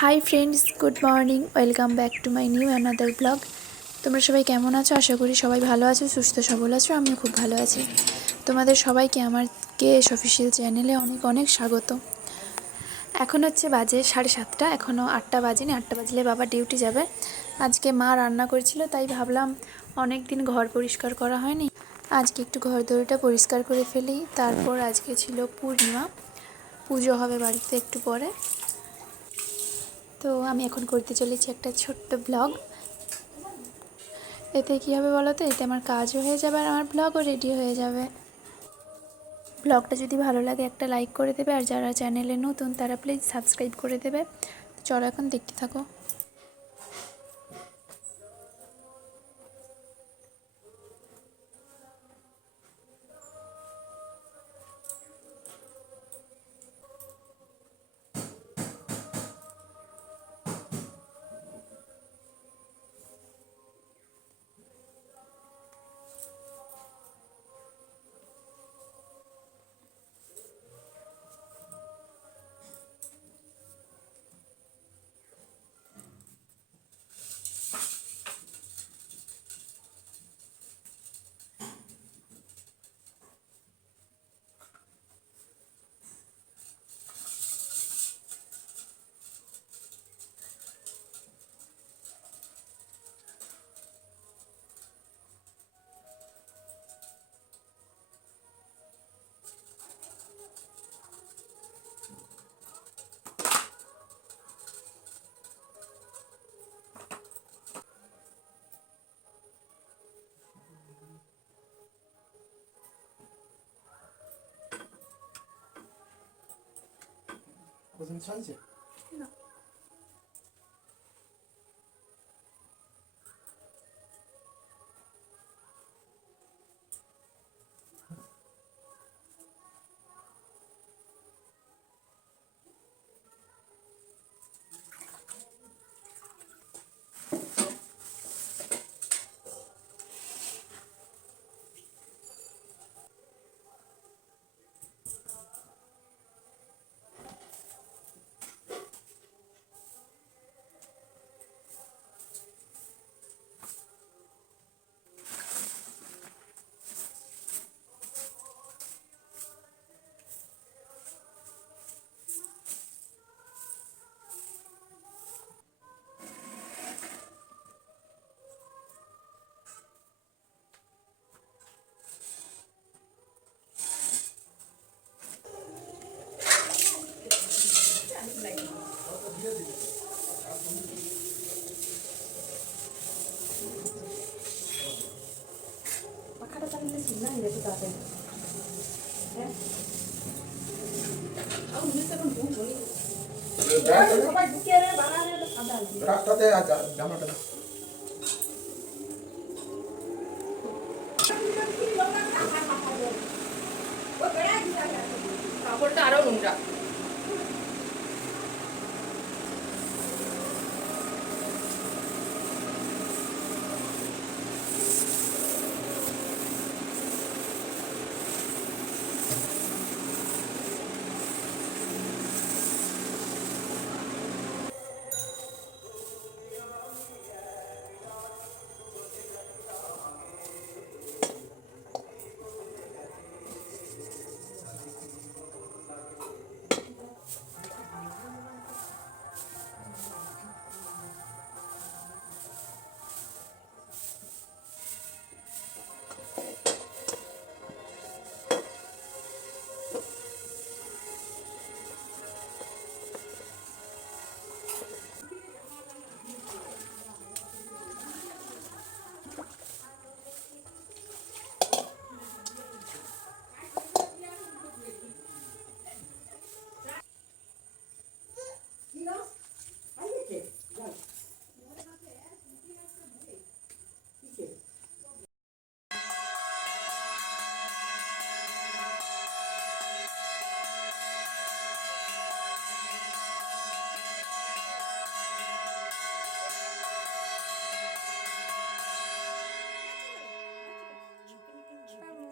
Hi friends, good morning. Welcome back to my new another blog. তোমরা সবাই কেমন আছো? আশা করি সবাই ভালো আছো, সুস্থ সবল আছো। আমিও খুব ভালো আছি। তোমাদের সবাইকে আমার কেএস অফিসিয়াল চ্যানেলে অনেক অনেক স্বাগত। এখন হচ্ছে বাজে 7:30, এখনও 8টা বাজেনি। 8টা বাজলে বাবা ডিউটি যাবে। আজকে মা রান্না করেছিল, তাই ভাবলাম অনেক দিন ঘর পরিষ্কার করা হয়নি, আজকে একটু ঘর দড়িটা পরিষ্কার করে ফেলি। তারপর আজকে ছিল পূর্ণিমা, পুজো হবে বাড়িতে একটু পরে। তো আমি এখন করতে চলেছি একটা ছোট্ট ব্লগ। এতে কী হবে বলো তো, এতে আমার কাজও হয়ে যাবে আর আমার ব্লগও রেডি হয়ে যাবে। ব্লগটা যদি ভালো লাগে একটা লাইক করে দেবে, আর যারা চ্যানেলে নতুন তারা প্লিজ সাবস্ক্রাইব করে দেবে। চলো এখন দেখতে থাকো। না, রাস্তাতে জামাটা কাপড়টা আরো নোংরা।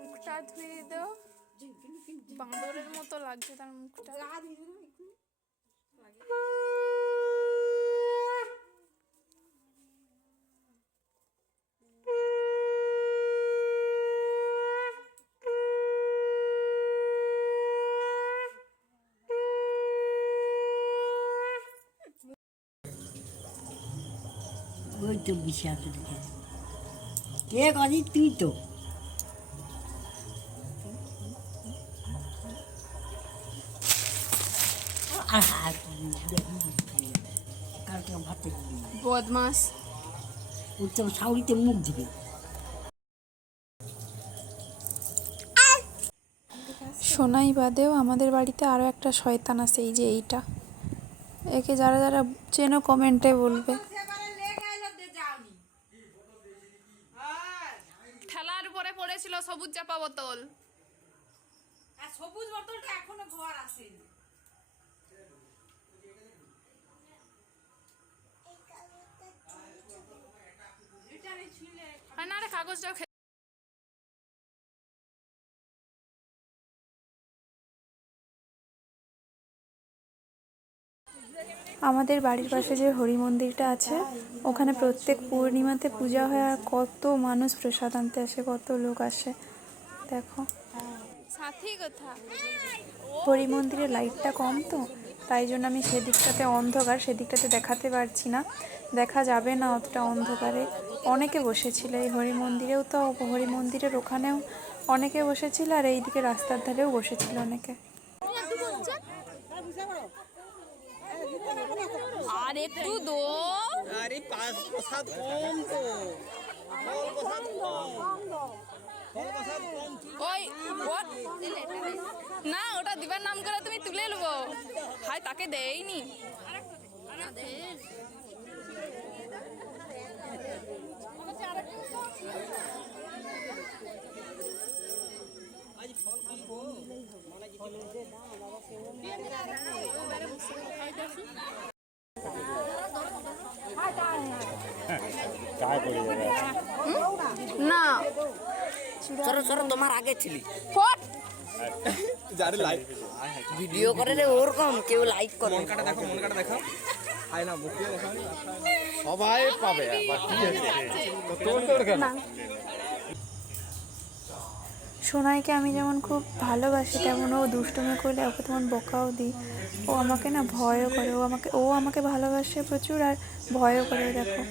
মুখটা ধুয়ে দাও, বাঁদরের মতো লাগছে তার মুখটা। ওই তো বেশি আছে দেখে কে করি তুই তো কালকে ভাতে বদমাস উত্তম সাউরিতে মুখ দিবে সোনাই বাদেও আমাদের বাড়িতে আরও একটা শয়তান আছে, এই যে এইটা। একে যারা যারা চেনো কমেন্টে বলবে। ঠেলার উপরে পড়েছিল সবুজ চাপা বোতল। আর সবুজ বোতলটা এখনো ঘর আসেনি। না রে কাগজটাও আমাদের বাড়ির পাশে যে হরি মন্দিরটা আছে, ওখানে প্রত্যেক পূর্ণিমাতে পূজা হয় আর কত মানুষ প্রসাদ আনতে আসে, কত লোক আসে দেখো। সাথী কথা। হরি মন্দিরে লাইটটা কম তো, তাই জন্য আমি সেদিকটাতে অন্ধকার, সেদিকটাতে দেখাতে পারছি না, দেখা যাবে না অতটা অন্ধকারে। অনেকে বসেছিল এই হরি মন্দিরেও, তো হরি মন্দিরের ওখানেও অনেকে বসেছিল, আর এইদিকে রাস্তার ধারেও বসেছিল অনেকে। আর একটু দো। আরে পাঁচ প্রসাদ কম তো ফল প্রসাদ কম ওই না ওটা দিবার নাম করে তুমি তুলে নেবো। হাই তাকে দেয়নি। না সরো সরো তোমার আগে ছিলি ফট যারে লাইক ভিডিও করে রে ওরকম কেউ লাইক করে মন কাটা দেখো মন কাটা দেখো আয় না বুকিয়ে দেখো সবাই পাবে আবার কি হচ্ছে তোর তো না, সোনাইকে আমি যেমন খুব ভালোবাসি, তেমন ও দুষ্টুমি করলে ওকে তেমন বকাও দিই। ও আমাকে না ভয়ও করে, ও আমাকে ভালোবাসে প্রচুর আর ভয়ও করে। দেখো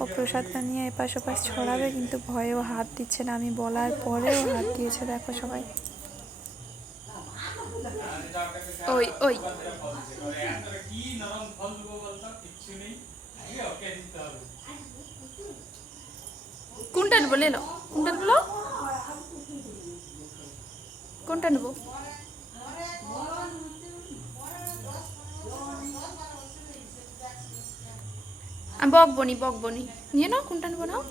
ও প্রসাদটা নিয়ে এপাশ ওপাশ ছড়াবে, কিন্তু ভয়েও হাত দিচ্ছে না, আমি বলার পরেও হাত দিয়েছে দেখো সবাই। ওই ওই কোনটা নেবো লে লো, কোনটা নেবো, কোনটা নেবো? বকবনি বকবনি নিয়ে নাও, কোনটা নেবো নাও।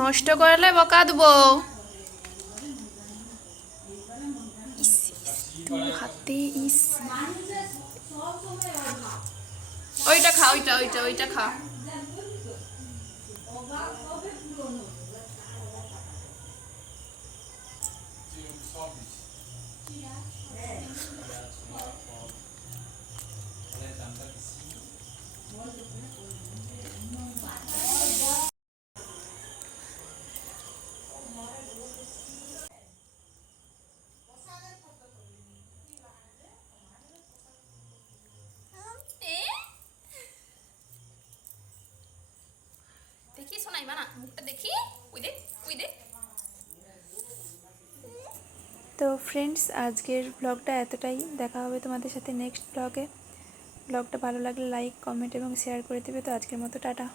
নষ্ট করলে বকা দেবো। ইস হাতে ইস, ওইটা খা, ওইটা ওইটা ওইটা খা। দেখি শোনাই বানা মুখটা দেখি। ওই দেখ ওই দেখ। তো ফ্রেন্ডস, আজকের ব্লগটা এতটাই। দেখা হবে তোমাদের সাথে নেক্সট ব্লগে। ব্লগটা ভালো লাগলে লাইক কমেন্ট এবং শেয়ার করে দেবে। তো আজকের মতো টাটা।